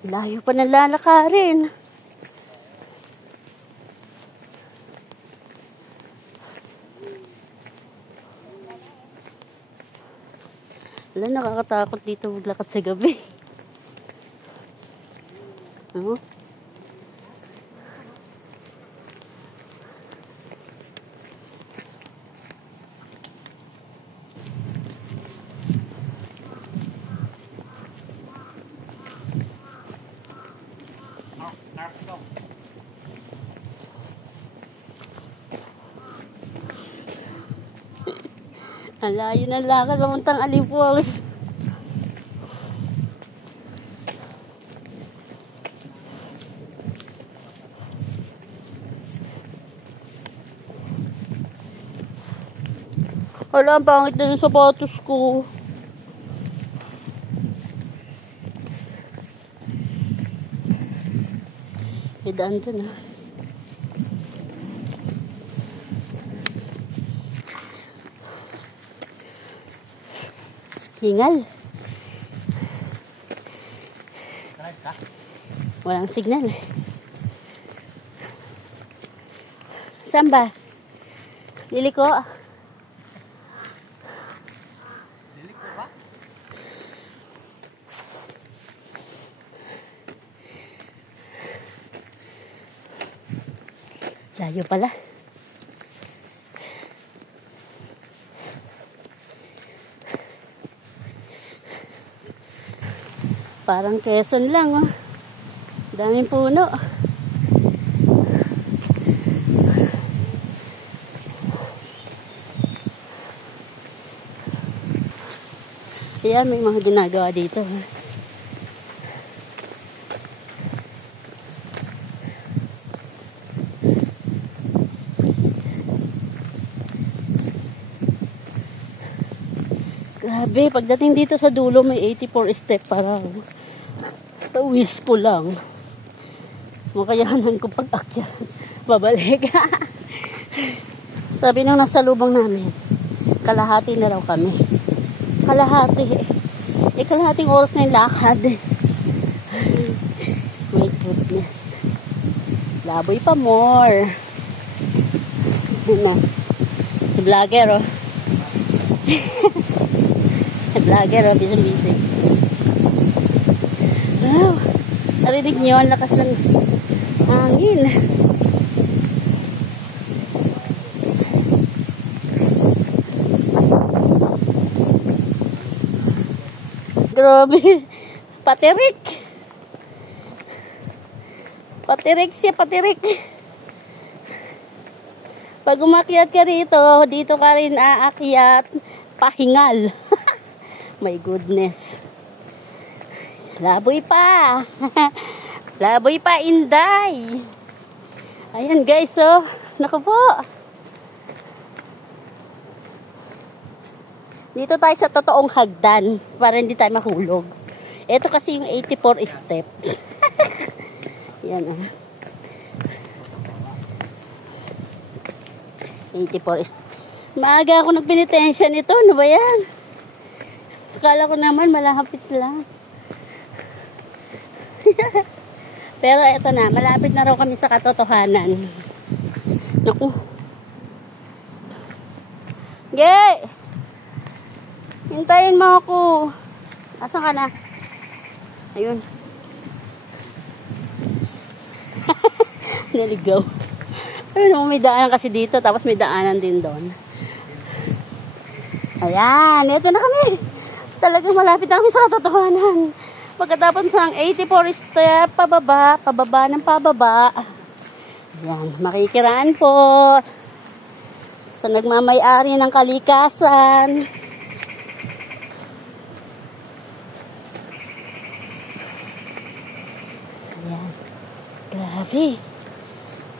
Layo pa ng lalakarin. Wala, nakakatakot dito maglakad sa gabi. Oh. Ang layo ng lakad papuntang Aliw Falls. Wala, ang pangit na yung sapatos ko. May daan dun ah. Hingal. Walang signal. Saan ba? Liliko. Liliko ba? Layo pala. Parang Quezon lang, oh. Daming puno. Ayan, may mga ginagawa dito. Grabe, pagdating dito sa dulo, may 84 step para tawis ko lang. Makayanan ko pag-akyat. Babalik. Sabi nung nasa lubang namin, kalahati na raw kami. Kalahati. Kalahating oras na yung lakad. My goodness. Laboy pa more. Na. Si vlogger, oh. Si vlogger, oh. Busy. Wow. Narinig niyo ang lakas ng hangin. Grabe. Patirik. Patirik siya, patirik. Pag umakyat ka rito, dito ka rin aakyat. Pahingal. My goodness. Laboy pa. Laboy pa, Inday. Ayan guys, oh. Naku po. Dito tayo sa totoong hagdan para hindi tayo mahulog. Ito kasi yung 84 step. Yan, oh. 84 step. Maaga ako nagpinitensya nito. Ano ba yan? Akala ko naman malapit lang. Pero eto na, malapit na raw kami sa katotohanan. Naku. Gay! Hintayin mo ako. Asan ka na? Ayun. Naligaw. Ayun, may daanan kasi dito, tapos may daanan din doon. Ayan, eto na kami. Talagang malapit na kami sa katotohanan. Pagkatapos ng 84 step, pababa ng pababa. Ayan, makikiraan po sa nagmamay-ari ng kalikasan. Ayan, grabe.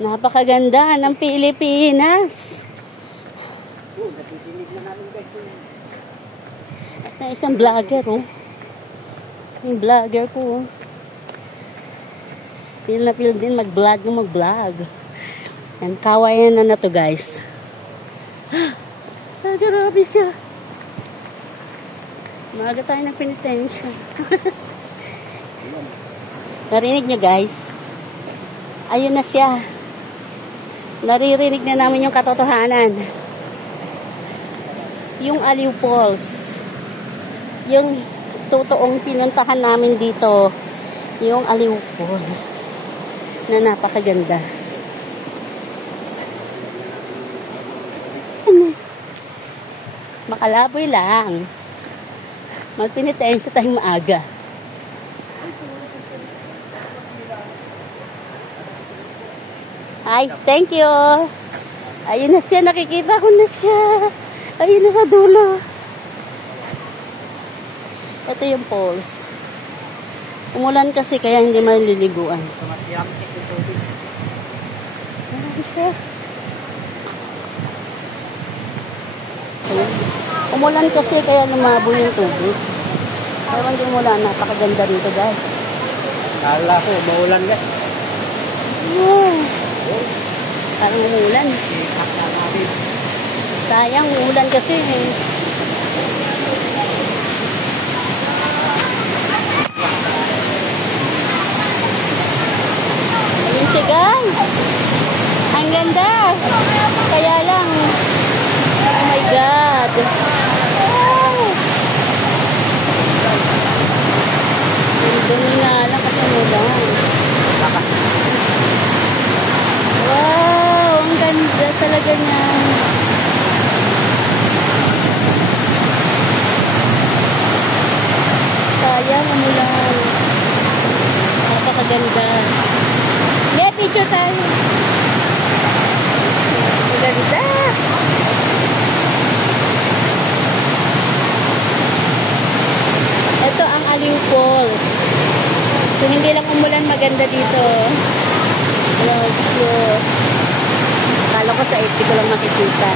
Napakaganda ng Pilipinas. At isang vlogger, oh. Yung vlogger ko. Feel na feel din mag-vlog. Yan, kawayan na to guys. Grabe siya. Maaga tayo ng penitensya. Narinig nyo guys? Ayun na siya. Naririnig na namin yung katotohanan. Yung Aliw Falls. Yung totoong pinuntahan namin dito. Yung Aliw Falls. Na napakaganda. Makalaboy lang. Magpinitayin sa tayong maaga. Hi, thank you. Ayun na siya, nakikita ko na siya. Ayun na sa dulo. Ito yung falls. Umulan kasi kaya hindi maliliguan. Marami siya. Ayun. Umulan kasi kaya lumabo yung tubig. Pero hindi umulan, napakaganda rito guys. Kala ko, maulan ka. Yeah. Parang umulan. Sayang, umulan kasi. Ayun siya guys. Ang ganda. Kaya lang. Oh my God. Dumi nga lang kasi umulan. Wow, ang ganda talaga niya. Sayang, umulan. Napakaganda. Yeah, picture tayo. Ang ganda. Ito ang Aliw Falls. Kung hindi lang umulan, maganda dito. Wow, so, kala ko sa 80 ko lang makikita.